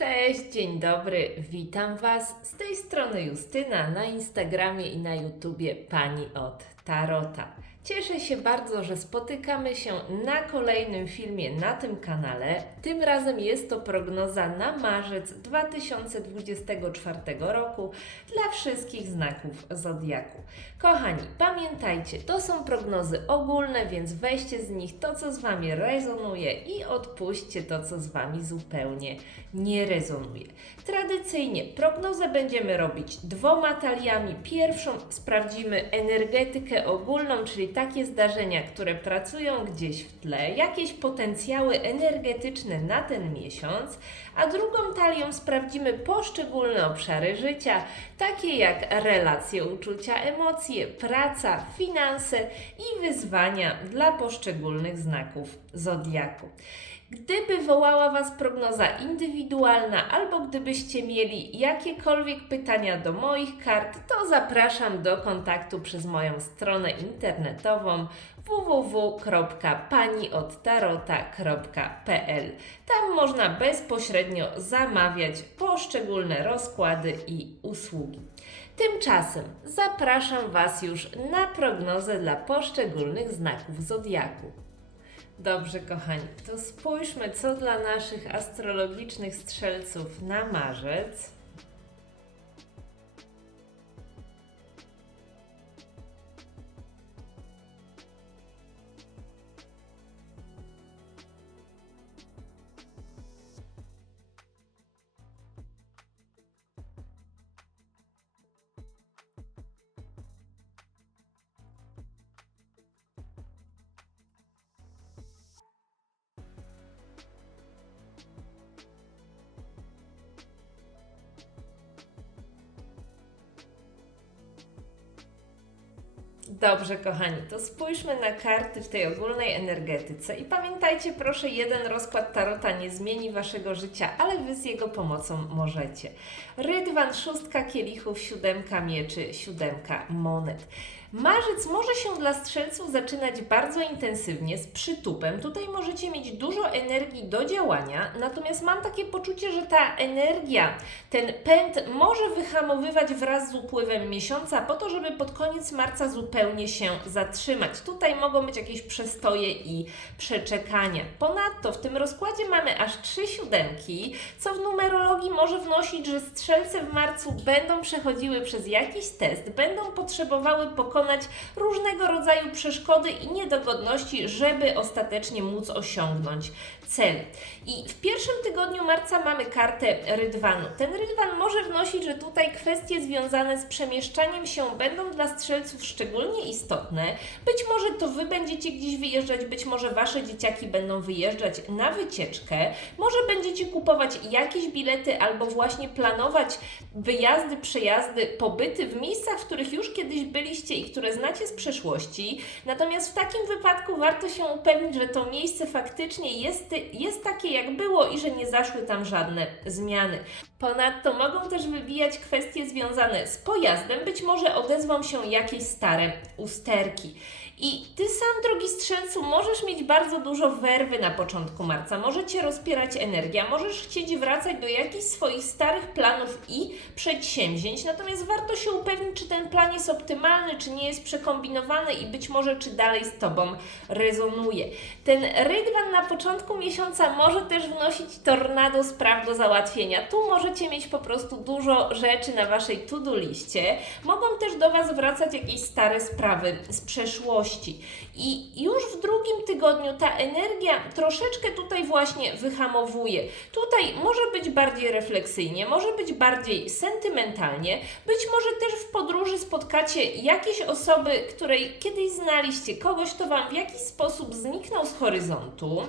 Cześć, dzień dobry, witam Was. Z tej strony Justyna na Instagramie i na YouTubie Pani od Tarota. Cieszę się bardzo, że spotykamy się na kolejnym filmie na tym kanale. Tym razem jest to prognoza na marzec 2024 roku dla wszystkich znaków zodiaku. Kochani, pamiętajcie, to są prognozy ogólne, więc weźcie z nich to, co z Wami rezonuje i odpuśćcie to, co z Wami zupełnie nie rezonuje. Tradycyjnie prognozę będziemy robić dwoma taliami. Pierwszą sprawdzimy energetykę ogólną, czyli takie zdarzenia, które pracują gdzieś w tle, jakieś potencjały energetyczne na ten miesiąc, a drugą talią sprawdzimy poszczególne obszary życia, takie jak relacje, uczucia, emocje, praca, finanse i wyzwania dla poszczególnych znaków zodiaku. Gdyby wołała Was prognoza indywidualna, albo gdybyście mieli jakiekolwiek pytania do moich kart, to zapraszam do kontaktu przez moją stronę internetową www.paniodtarota.pl. Tam można bezpośrednio zamawiać poszczególne rozkłady i usługi. Tymczasem zapraszam Was już na prognozę dla poszczególnych znaków zodiaku. Dobrze, kochani, to spójrzmy, co dla naszych astrologicznych strzelców na marzec. Dobrze, kochani, to spójrzmy na karty w tej ogólnej energetyce i pamiętajcie, proszę, jeden rozkład tarota nie zmieni waszego życia, ale wy z jego pomocą możecie. Rydwan, szóstka kielichów, siódemka mieczy, siódemka monet. Marzec może się dla strzelców zaczynać bardzo intensywnie, z przytupem. Tutaj możecie mieć dużo energii do działania, natomiast mam takie poczucie, że ta energia, ten pęd może wyhamowywać wraz z upływem miesiąca, po to, żeby pod koniec marca zupełnie się zatrzymać. Tutaj mogą być jakieś przestoje i przeczekania. Ponadto w tym rozkładzie mamy aż trzy siódemki, co w numerologii może wnosić, że strzelce w marcu będą przechodziły przez jakiś test, będą potrzebowały pokonać różnego rodzaju przeszkody i niedogodności, żeby ostatecznie móc osiągnąć cel. I w pierwszym tygodniu marca mamy kartę rydwanu. Ten rydwan może wnosić, że tutaj kwestie związane z przemieszczaniem się będą dla strzelców szczególnie istotne. Być może to Wy będziecie gdzieś wyjeżdżać, być może Wasze dzieciaki będą wyjeżdżać na wycieczkę, może będziecie kupować jakieś bilety albo właśnie planować wyjazdy, przejazdy, pobyty w miejscach, w których już kiedyś byliście i które znacie z przeszłości. Natomiast w takim wypadku warto się upewnić, że to miejsce faktycznie jest, jest takie, jak było i że nie zaszły tam żadne zmiany. Ponadto mogą też wybijać kwestie związane z pojazdem, być może odezwą się jakieś stare usterki. I ty sam, drogi strzelcu, możesz mieć bardzo dużo werwy na początku marca, może cię rozpierać energia, możesz chcieć wracać do jakichś swoich starych planów i przedsięwzięć, natomiast warto się upewnić, czy ten plan jest optymalny, czy nie jest przekombinowany i być może, czy dalej z Tobą rezonuje. Ten rydwan na początku miesiąca może też wnosić tornado spraw do załatwienia. Tu możecie mieć po prostu dużo rzeczy na Waszej to-do liście. Mogą też do Was wracać jakieś stare sprawy z przeszłości. I już w drugim tygodniu ta energia troszeczkę tutaj właśnie wyhamowuje. Tutaj może być bardziej refleksyjnie, może być bardziej sentymentalnie, być może też w podróży spotkacie jakieś osoby, której kiedyś znaliście, kogoś, kto Wam w jakiś sposób zniknął z horyzontu.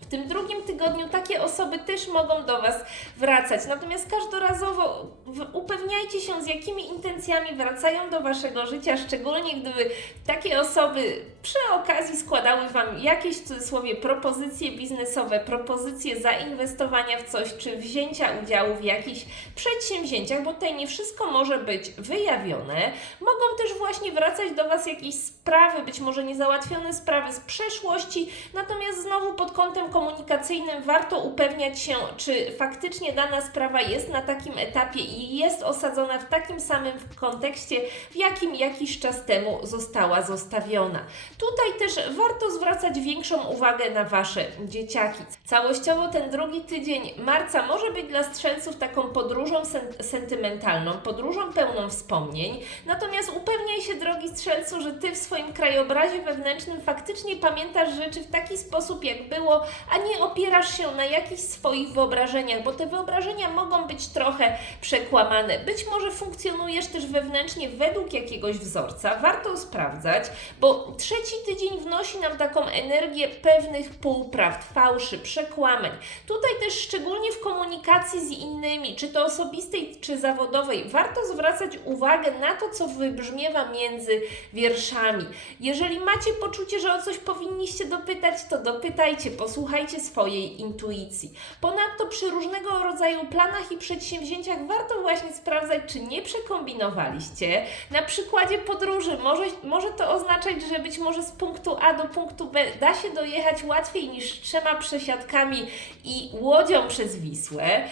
W tym drugim tygodniu takie osoby też mogą do Was wracać, natomiast każdorazowo upewniajcie się, z jakimi intencjami wracają do Waszego życia, szczególnie gdyby takie osoby przy okazji składały Wam jakieś w cudzysłowie propozycje biznesowe, propozycje zainwestowania w coś, czy wzięcia udziału w jakichś przedsięwzięciach, bo tutaj nie wszystko może być wyjawione. Mogą też właśnie wracać do Was jakieś sprawy, być może niezałatwione sprawy z przeszłości, natomiast znowu pod kątem komunikacyjnym warto upewniać się, czy faktycznie dana sprawa jest na takim etapie i jest osadzona w takim samym kontekście, w jakim jakiś czas temu została zostawiona. Tutaj też warto zwracać większą uwagę na Wasze dzieciaki. Całościowo ten drugi tydzień marca może być dla strzelców taką podróżą sen- sentymentalną, podróżą pełną wspomnień. Natomiast upewniaj się, drogi strzelcu, że Ty w swoim krajobrazie wewnętrznym faktycznie pamiętasz rzeczy w taki sposób, jak było, a nie opierasz się na jakichś swoich wyobrażeniach, bo te wyobrażenia mogą być trochę przekłamane. Być może funkcjonujesz też wewnętrznie według jakiegoś wzorca. Warto sprawdzać, bo trzeci tydzień wnosi nam taką energię pewnych półprawd, fałszy, przekłamań. Tutaj też szczególnie w komunikacji z innymi, czy to osobistej, czy zawodowej, warto zwracać uwagę na to, co wybrzmiewa między wierszami. Jeżeli macie poczucie, że o coś powinniście dopytać, to dopytajcie, posłuchajcie swojej intuicji. Ponadto przy różnego rodzaju planach i przedsięwzięciach warto właśnie sprawdzać, czy nie przekombinowaliście. Na przykładzie podróży może, może to oznaczać, że być może z punktu A do punktu B da się dojechać łatwiej niż trzema przesiadkami i łodzią przez Wisłę.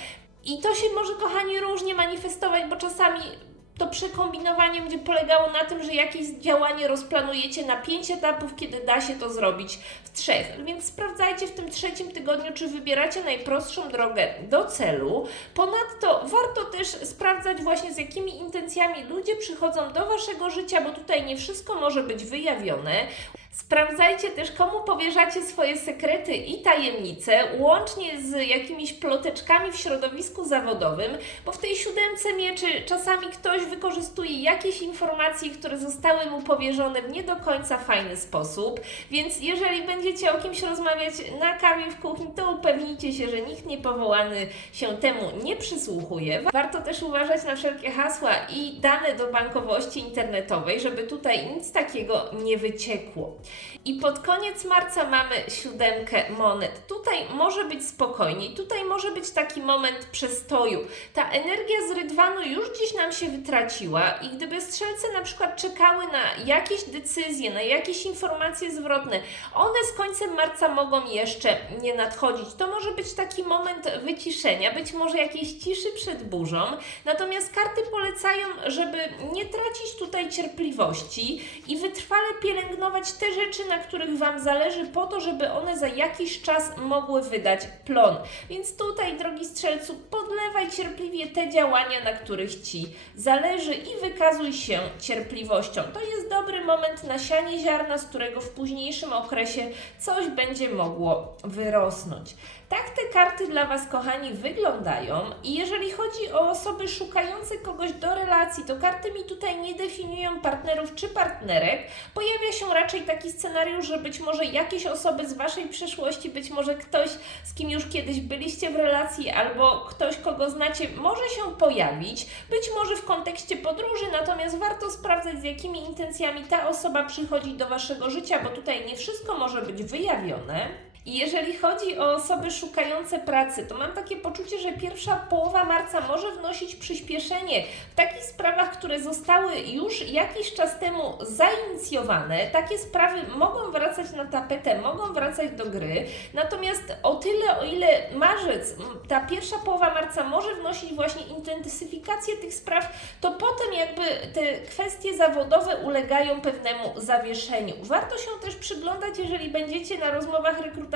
I to się może, kochani, różnie manifestować, bo czasami to przekombinowanie będzie polegało na tym, że jakieś działanie rozplanujecie na pięć etapów, kiedy da się to zrobić w trzech. Więc sprawdzajcie w tym trzecim tygodniu, czy wybieracie najprostszą drogę do celu. Ponadto warto też sprawdzać właśnie z jakimi intencjami ludzie przychodzą do Waszego życia, bo tutaj nie wszystko może być wyjawione. Sprawdzajcie też, komu powierzacie swoje sekrety i tajemnice, łącznie z jakimiś ploteczkami w środowisku zawodowym, bo w tej siódemce mieczy czasami ktoś wykorzystuje jakieś informacje, które zostały mu powierzone w nie do końca fajny sposób. Więc jeżeli będziecie o kimś rozmawiać na kawie w kuchni, to upewnijcie się, że nikt niepowołany się temu nie przysłuchuje. Warto też uważać na wszelkie hasła i dane do bankowości internetowej, żeby tutaj nic takiego nie wyciekło. I pod koniec marca mamy siódemkę monet. Tutaj może być spokojniej, tutaj może być taki moment przestoju. Ta energia z rydwanu już gdzieś nam się wytraciła i gdyby strzelce na przykład czekały na jakieś decyzje, na jakieś informacje zwrotne, one z końcem marca mogą jeszcze nie nadchodzić. To może być taki moment wyciszenia, być może jakiejś ciszy przed burzą. Natomiast karty polecają, żeby nie tracić tutaj cierpliwości i wytrwale pielęgnować te rzeczy, na których Wam zależy, po to, żeby one za jakiś czas mogły wydać plon. Więc tutaj, drogi strzelcu, podlewaj cierpliwie te działania, na których Ci zależy i wykazuj się cierpliwością. To jest dobry moment na sianie ziarna, z którego w późniejszym okresie coś będzie mogło wyrosnąć. Tak te karty dla Was, kochani, wyglądają. I jeżeli chodzi o osoby szukające kogoś do relacji, to karty mi tutaj nie definiują partnerów czy partnerek. Pojawia się raczej taki scenariusz, że być może jakieś osoby z Waszej przeszłości, być może ktoś, z kim już kiedyś byliście w relacji, albo ktoś, kogo znacie, może się pojawić. Być może w kontekście podróży, natomiast warto sprawdzać, z jakimi intencjami ta osoba przychodzi do Waszego życia, bo tutaj nie wszystko może być wyjawione. I jeżeli chodzi o osoby szukające pracy, to mam takie poczucie, że pierwsza połowa marca może wnosić przyspieszenie w takich sprawach, które zostały już jakiś czas temu zainicjowane. Takie sprawy mogą wracać na tapetę, mogą wracać do gry. Natomiast o tyle, o ile marzec, ta pierwsza połowa marca może wnosić właśnie intensyfikację tych spraw, to potem jakby te kwestie zawodowe ulegają pewnemu zawieszeniu. Warto się też przyglądać, jeżeli będziecie na rozmowach rekrutacyjnych,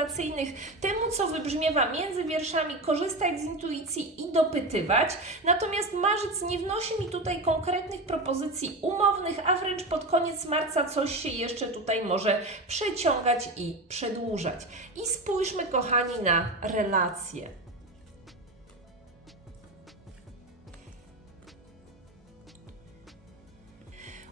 temu, co wybrzmiewa między wierszami, korzystać z intuicji i dopytywać. Natomiast marzec nie wnosi mi tutaj konkretnych propozycji umownych, a wręcz pod koniec marca coś się jeszcze tutaj może przeciągać i przedłużać. I spójrzmy, kochani, na relacje.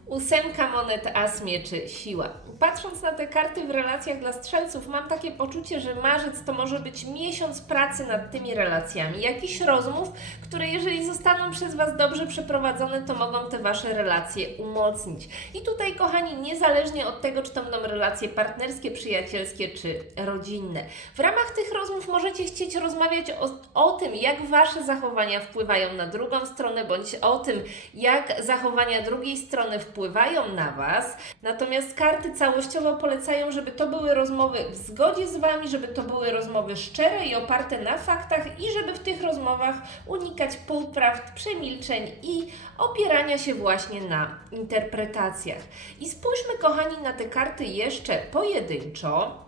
Ósemka monet, as mieczy, siła. Patrząc na te karty w relacjach dla strzelców, mam takie poczucie, że marzec to może być miesiąc pracy nad tymi relacjami, jakichś rozmów, które jeżeli zostaną przez Was dobrze przeprowadzone, to mogą te Wasze relacje umocnić. I tutaj, kochani, niezależnie od tego, czy to będą relacje partnerskie, przyjacielskie czy rodzinne, w ramach tych rozmów możecie chcieć rozmawiać o, o tym, jak Wasze zachowania wpływają na drugą stronę, bądź o tym, jak zachowania drugiej strony wpływają wpływają na Was, natomiast karty całościowo polecają, żeby to były rozmowy w zgodzie z Wami, żeby to były rozmowy szczere i oparte na faktach i żeby w tych rozmowach unikać półprawd, przemilczeń i opierania się właśnie na interpretacjach. I spójrzmy, kochani, na te karty jeszcze pojedynczo.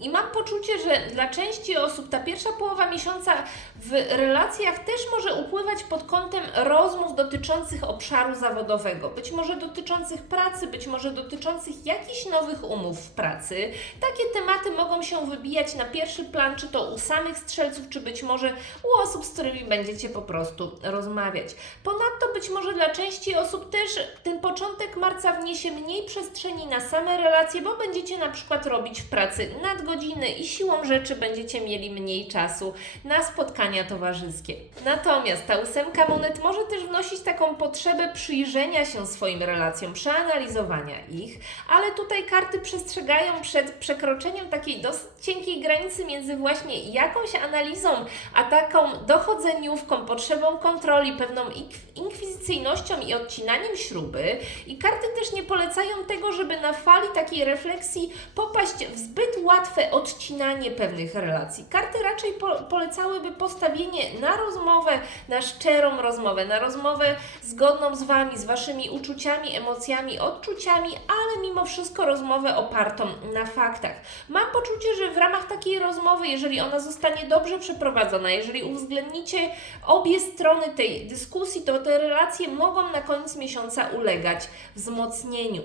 I mam poczucie, że dla części osób ta pierwsza połowa miesiąca w relacjach też może upływać pod kątem rozmów dotyczących obszaru zawodowego, być może dotyczących pracy, być może dotyczących jakichś nowych umów w pracy. Takie tematy mogą się wybijać na pierwszy plan, czy to u samych strzelców, czy być może u osób, z którymi będziecie po prostu rozmawiać. Ponadto być może dla części osób też ten początek marca wniesie mniej przestrzeni na same relacje, bo będziecie na przykład robić w pracy nadgodziny i siłą rzeczy będziecie mieli mniej czasu na spotkania towarzyskie. Natomiast ta ósemka monet może też wnosić taką potrzebę przyjrzenia się swoim relacjom, przeanalizowania ich, ale tutaj karty przestrzegają przed przekroczeniem takiej dosyć cienkiej granicy między właśnie jakąś analizą, a taką dochodzeniówką, potrzebą kontroli, pewną inkw- inkwizycyjnością i odcinaniem śruby. I karty też nie polecają tego, żeby na fali takiej refleksji popaść w zbyt łatwe odcinanie pewnych relacji. Karty raczej po polecałyby postawienie na rozmowę, na szczerą rozmowę, na rozmowę zgodną z Wami, z Waszymi uczuciami, emocjami, odczuciami, ale mimo wszystko rozmowę opartą na faktach. Mam poczucie, że w ramach takiej rozmowy, jeżeli ona zostanie dobrze przeprowadzona, jeżeli uwzględnicie obie strony tej dyskusji, to te relacje mogą na koniec miesiąca ulegać wzmocnieniu.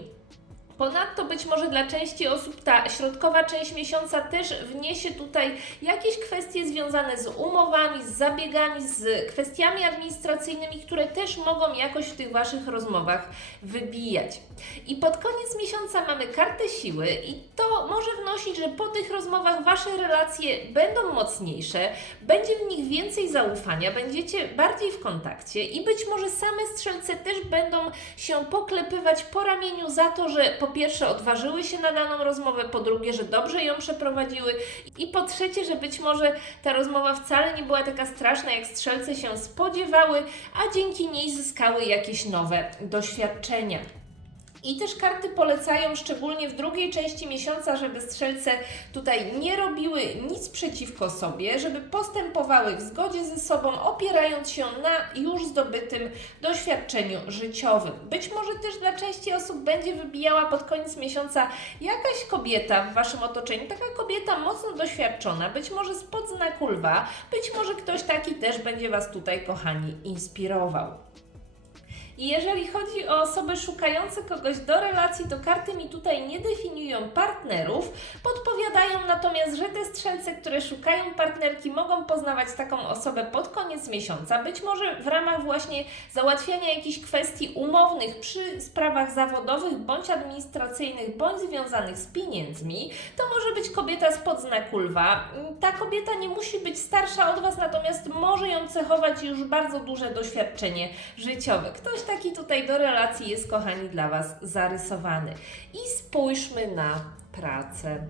Ponadto być może dla części osób ta środkowa część miesiąca też wniesie tutaj jakieś kwestie związane z umowami, z zabiegami, z kwestiami administracyjnymi, które też mogą jakoś w tych Waszych rozmowach wybijać. I pod koniec miesiąca mamy kartę siły i to może wnosić, że po tych rozmowach Wasze relacje będą mocniejsze, będzie w nich więcej zaufania, będziecie bardziej w kontakcie i być może same strzelce też będą się poklepywać po ramieniu za to, że po pierwsze odważyły się na daną rozmowę, po drugie, że dobrze ją przeprowadziły i po trzecie, że być może ta rozmowa wcale nie była taka straszna, jak strzelce się spodziewały, a dzięki niej zyskały jakieś nowe doświadczenia. I też karty polecają, szczególnie w drugiej części miesiąca, żeby strzelce tutaj nie robiły nic przeciwko sobie, żeby postępowały w zgodzie ze sobą, opierając się na już zdobytym doświadczeniu życiowym. Być może też dla części osób będzie wybijała pod koniec miesiąca jakaś kobieta w Waszym otoczeniu, taka kobieta mocno doświadczona, być może spod znaku lwa, być może ktoś taki też będzie Was tutaj, kochani, inspirował. I jeżeli chodzi o osoby szukające kogoś do relacji, to karty mi tutaj nie definiują partnerów, podpowiadają natomiast, że te strzelce, które szukają partnerki, mogą poznawać taką osobę pod koniec miesiąca, być może w ramach właśnie załatwiania jakichś kwestii umownych przy sprawach zawodowych bądź administracyjnych, bądź związanych z pieniędzmi. To może być kobieta spod znaku lwa. Ta kobieta nie musi być starsza od Was, natomiast może ją cechować już bardzo duże doświadczenie życiowe. Ktoś taki tutaj do relacji jest, kochani, dla Was zarysowany. I spójrzmy na pracę.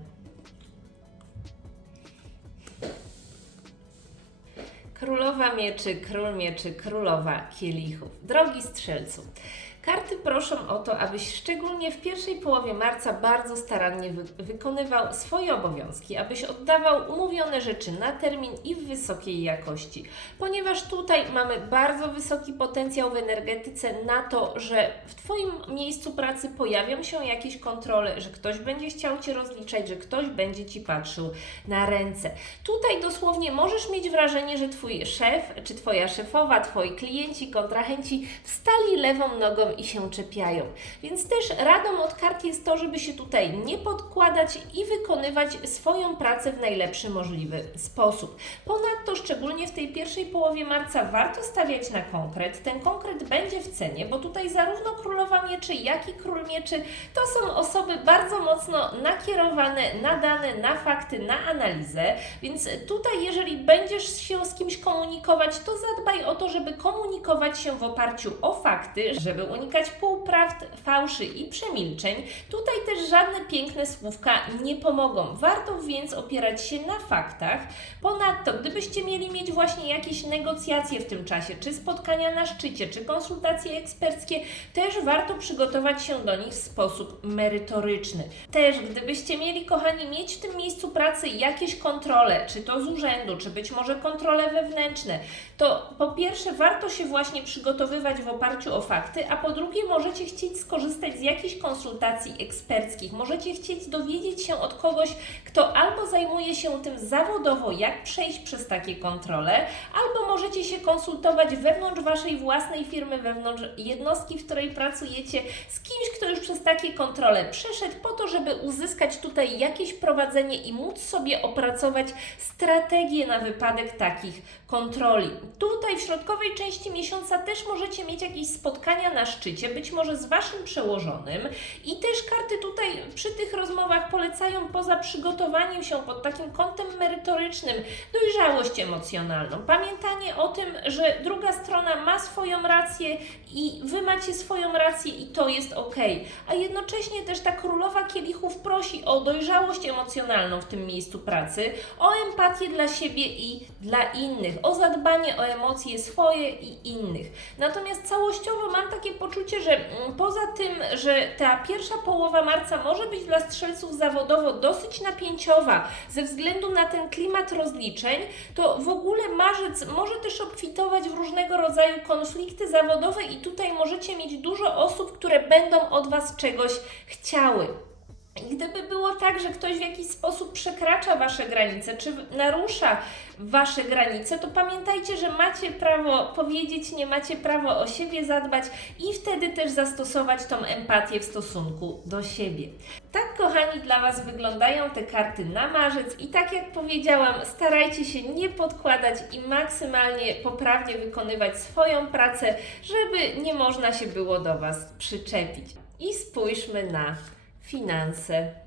Królowa mieczy, król mieczy, królowa kielichów. Drogi strzelcu, karty proszą o to, abyś szczególnie w pierwszej połowie marca bardzo starannie wy- wykonywał swoje obowiązki, abyś oddawał umówione rzeczy na termin i w wysokiej jakości, ponieważ tutaj mamy bardzo wysoki potencjał w energetyce na to, że w Twoim miejscu pracy pojawią się jakieś kontrole, że ktoś będzie chciał Cię rozliczać, że ktoś będzie Ci patrzył na ręce. Tutaj dosłownie możesz mieć wrażenie, że Twój szef, czy Twoja szefowa, Twoi klienci, kontrahenci wstali lewą nogą i się czepiają. Więc też radą od kart jest to, żeby się tutaj nie podkładać i wykonywać swoją pracę w najlepszy możliwy sposób. Ponadto, szczególnie w tej pierwszej połowie marca, warto stawiać na konkret. Ten konkret będzie w cenie, bo tutaj zarówno królowa mieczy, jak i król mieczy to są osoby bardzo mocno nakierowane, nadane na fakty, na analizę. Więc tutaj, jeżeli będziesz się z kimś komunikować, to zadbaj o to, żeby komunikować się w oparciu o fakty, żeby unikać unikać półprawd, fałszy i przemilczeń. Tutaj też żadne piękne słówka nie pomogą. Warto więc opierać się na faktach. Ponadto, gdybyście mieli mieć właśnie jakieś negocjacje w tym czasie, czy spotkania na szczycie, czy konsultacje eksperckie, też warto przygotować się do nich w sposób merytoryczny. Też, gdybyście mieli, kochani, mieć w tym miejscu pracy jakieś kontrole, czy to z urzędu, czy być może kontrole wewnętrzne, to po pierwsze warto się właśnie przygotowywać w oparciu o fakty, a po drugie możecie chcieć skorzystać z jakichś konsultacji eksperckich. Możecie chcieć dowiedzieć się od kogoś, kto albo zajmuje się tym zawodowo, jak przejść przez takie kontrole, albo możecie się konsultować wewnątrz Waszej własnej firmy, wewnątrz jednostki, w której pracujecie, z kimś, kto już przez takie kontrole przeszedł, po to, żeby uzyskać tutaj jakieś prowadzenie i móc sobie opracować strategię na wypadek takich kontroli. Tutaj w środkowej części miesiąca też możecie mieć jakieś spotkania na szczycie, być może z Waszym przełożonym i też karty tutaj przy tych rozmowach polecają poza przygotowaniem się pod takim kątem merytorycznym dojrzałość emocjonalną. Pamiętanie o tym, że druga strona ma swoją rację i Wy macie swoją rację i to jest ok. A jednocześnie też ta królowa kielichów prosi o dojrzałość emocjonalną w tym miejscu pracy, o empatię dla siebie i dla innych, o zadbanie o emocje swoje i innych. Natomiast całościowo mam takie poczucie, że mm, poza tym, że ta pierwsza połowa marca może być dla strzelców zawodowo dosyć napięciowa ze względu na ten klimat rozliczeń, to w ogóle marzec może też obfitować w różnego rodzaju konflikty zawodowe i tutaj możecie mieć dużo osób, które będą od Was czegoś chciały. I gdyby było tak, że ktoś w jakiś sposób przekracza Wasze granice, czy narusza Wasze granice, to pamiętajcie, że macie prawo powiedzieć, nie macie prawo o siebie zadbać i wtedy też zastosować tą empatię w stosunku do siebie. Tak, kochani, dla Was wyglądają te karty na marzec i tak jak powiedziałam, starajcie się nie podkładać i maksymalnie poprawnie wykonywać swoją pracę, żeby nie można się było do Was przyczepić. I spójrzmy na finanse.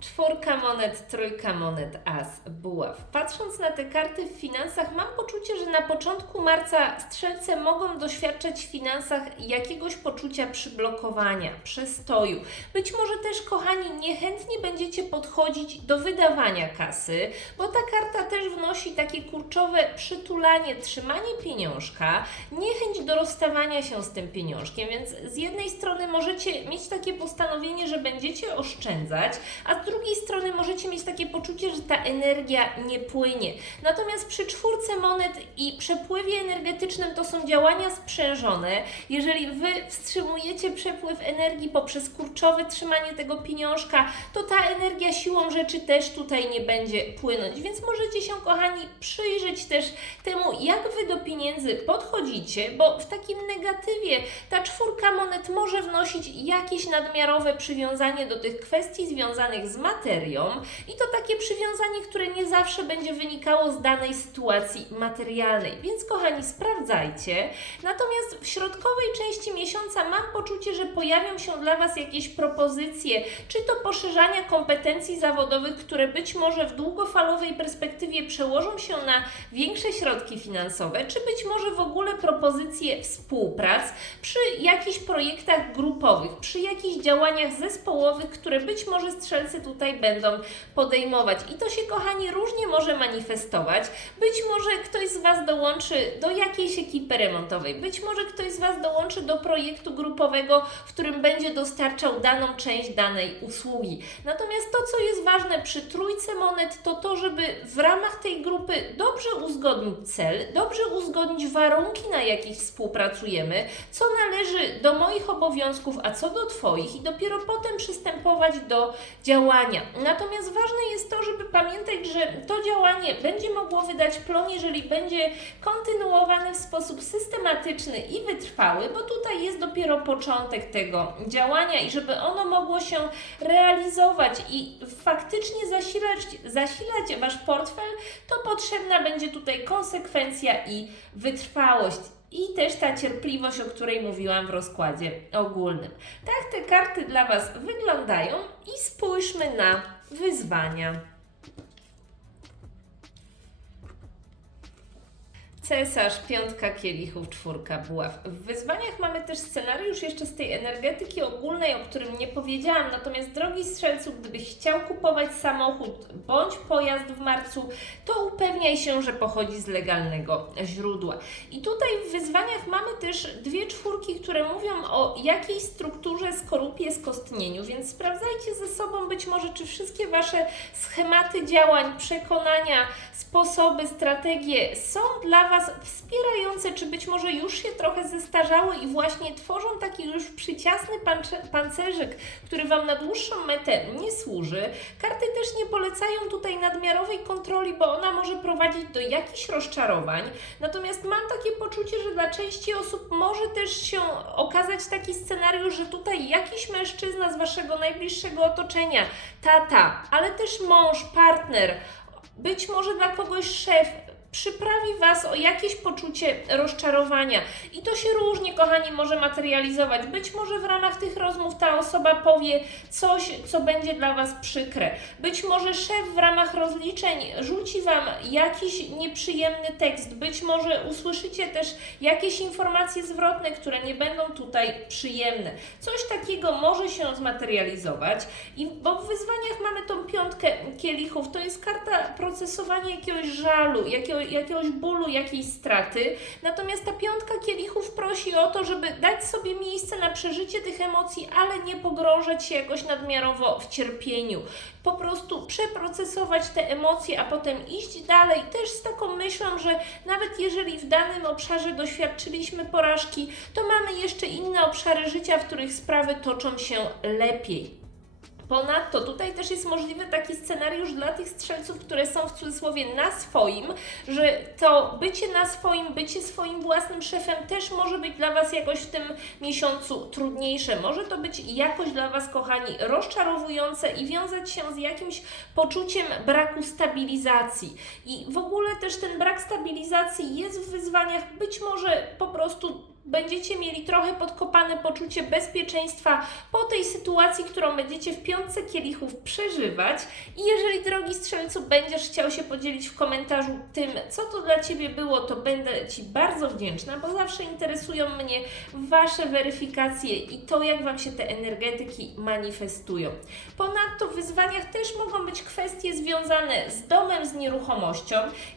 Czwórka monet, trójka monet, as, buław. Patrząc na te karty w finansach, mam poczucie, że na początku marca strzelce mogą doświadczać w finansach jakiegoś poczucia przyblokowania, przestoju. Być może też, kochani, niechętnie będziecie podchodzić do wydawania kasy, bo ta karta też wnosi takie kurczowe przytulanie, trzymanie pieniążka, niechęć do rozstawania się z tym pieniążkiem, więc z jednej strony możecie mieć takie postanowienie, że będziecie oszczędzać, a z drugiej strony możecie mieć takie poczucie, że ta energia nie płynie. Natomiast przy czwórce monet i przepływie energetycznym to są działania sprzężone. Jeżeli Wy wstrzymujecie przepływ energii poprzez kurczowe trzymanie tego pieniążka, to ta energia siłą rzeczy też tutaj nie będzie płynąć. Więc możecie się, kochani, przyjrzeć też temu, jak Wy do pieniędzy podchodzicie, bo w takim negatywie ta czwórka monet może wnosić jakieś nadmiarowe przywiązanie do tych kwestii związanych z materią i to takie przywiązanie, które nie zawsze będzie wynikało z danej sytuacji materialnej. Więc kochani, sprawdzajcie. Natomiast w środkowej części miesiąca mam poczucie, że pojawią się dla Was jakieś propozycje, czy to poszerzania kompetencji zawodowych, które być może w długofalowej perspektywie przełożą się na większe środki finansowe, czy być może w ogóle propozycje współprac przy jakichś projektach grupowych, przy jakichś działaniach zespołowych, które być może strzelcy tutaj będą podejmować. I to się, kochani, różnie może manifestować. Być może ktoś z Was dołączy do jakiejś ekipy remontowej, być może ktoś z Was dołączy do projektu grupowego, w którym będzie dostarczał daną część danej usługi. Natomiast to, co jest ważne przy trójce monet, to to, żeby w ramach tej grupy dobrze uzgodnić cel, dobrze uzgodnić warunki, na jakich współpracujemy, co należy do moich obowiązków, a co do Twoich, i dopiero potem przystępować do działania. Natomiast ważne jest to, żeby pamiętać, że to działanie będzie mogło wydać plon, jeżeli będzie kontynuowane w sposób systematyczny i wytrwały, bo tutaj jest dopiero początek tego działania i żeby ono mogło się realizować i faktycznie zasilać, zasilać Wasz portfel, to potrzebna będzie tutaj konsekwencja i wytrwałość. I też ta cierpliwość, o której mówiłam w rozkładzie ogólnym. Tak te karty dla Was wyglądają i spójrzmy na wyzwania. Cesarz, piątka kielichów, czwórka buław. W wyzwaniach mamy też scenariusz jeszcze z tej energetyki ogólnej, o którym nie powiedziałam. Natomiast drogi strzelcu, gdybyś chciał kupować samochód bądź pojazd w marcu, to upewniaj się, że pochodzi z legalnego źródła. I tutaj w wyzwaniach mamy też dwie czwórki, które mówią o jakiejś strukturze, skorupie, skostnieniu, więc sprawdzajcie ze sobą być może, czy wszystkie Wasze schematy działań, przekonania, sposoby, strategie są dla Was wspierające, czy być może już się trochę zestarzały i właśnie tworzą taki już przyciasny pancerzyk, który Wam na dłuższą metę nie służy. Karty też nie polecają tutaj nadmiarowej kontroli, bo ona może prowadzić do jakichś rozczarowań. Natomiast mam takie poczucie, że dla części osób może też się okazać taki scenariusz, że tutaj jakiś mężczyzna z Waszego najbliższego otoczenia, tata, ale też mąż, partner, być może dla kogoś szef przyprawi Was o jakieś poczucie rozczarowania. I to się różnie, kochani, może materializować. Być może w ramach tych rozmów ta osoba powie coś, co będzie dla Was przykre. Być może szef w ramach rozliczeń rzuci Wam jakiś nieprzyjemny tekst. Być może usłyszycie też jakieś informacje zwrotne, które nie będą tutaj przyjemne. Coś takiego może się zmaterializować. I bo w wyzwaniach mamy tą piątkę kielichów. To jest karta procesowania jakiegoś żalu, jakiego, jakiegoś bólu, jakiejś straty. Natomiast ta piątka kielichów prosi o to, żeby dać sobie miejsce na przeżycie tych emocji, ale nie pogrążać się jakoś nadmiarowo w cierpieniu. Po prostu przeprocesować te emocje, a potem iść dalej, też z taką myślą, że nawet jeżeli w danym obszarze doświadczyliśmy porażki, to mamy jeszcze inne obszary życia, w których sprawy toczą się lepiej. Ponadto tutaj też jest możliwy taki scenariusz dla tych strzelców, które są w cudzysłowie na swoim, że to bycie na swoim, bycie swoim własnym szefem też może być dla Was jakoś w tym miesiącu trudniejsze. Może to być jakoś dla Was, kochani, rozczarowujące i wiązać się z jakimś poczuciem braku stabilizacji. I w ogóle też ten brak stabilizacji jest w wyzwaniach, być może po prostu będziecie mieli trochę podkopane poczucie bezpieczeństwa po tej sytuacji, którą będziecie w piątce kielichów przeżywać. I jeżeli, drogi strzelcu, będziesz chciał się podzielić w komentarzu tym, co to dla Ciebie było, to będę Ci bardzo wdzięczna, bo zawsze interesują mnie Wasze weryfikacje i to, jak Wam się te energetyki manifestują. Ponadto w wyzwaniach też mogą być kwestie związane z domem, z nieruchomością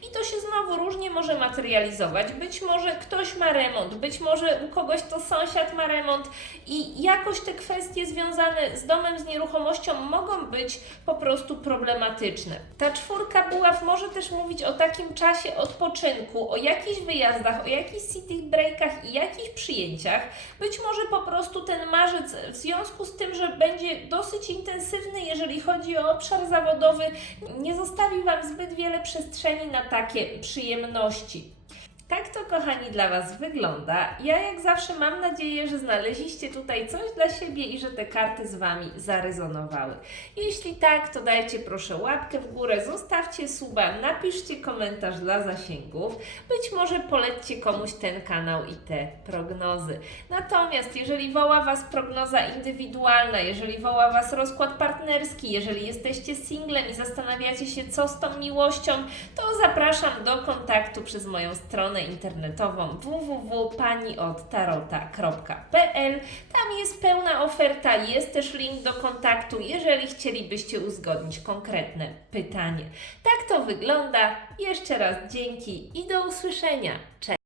i to się znowu różnie może materializować. Być może ktoś ma remont, być może u kogoś to sąsiad ma remont i jakoś te kwestie związane z domem, z nieruchomością mogą być po prostu problematyczne. Ta czwórka buław może też mówić o takim czasie odpoczynku, o jakichś wyjazdach, o jakichś city breakach i jakichś przyjęciach. Być może po prostu ten marzec w związku z tym, że będzie dosyć intensywny, jeżeli chodzi o obszar zawodowy, nie zostawi Wam zbyt wiele przestrzeni na takie przyjemności. Tak to, kochani, dla Was wygląda. Ja, jak zawsze, mam nadzieję, że znaleźliście tutaj coś dla siebie i że te karty z Wami zarezonowały. Jeśli tak, to dajcie proszę łapkę w górę, zostawcie suba, napiszcie komentarz dla zasięgów. Być może polećcie komuś ten kanał i te prognozy. Natomiast, jeżeli woła Was prognoza indywidualna, jeżeli woła Was rozkład partnerski, jeżeli jesteście singlem i zastanawiacie się, co z tą miłością, to zapraszam do kontaktu przez moją internetową www.paniodtarota.pl. Tam jest pełna oferta, jest też link do kontaktu, jeżeli chcielibyście uzgodnić konkretne pytanie. Tak to wygląda. Jeszcze raz dzięki i do usłyszenia. Cześć!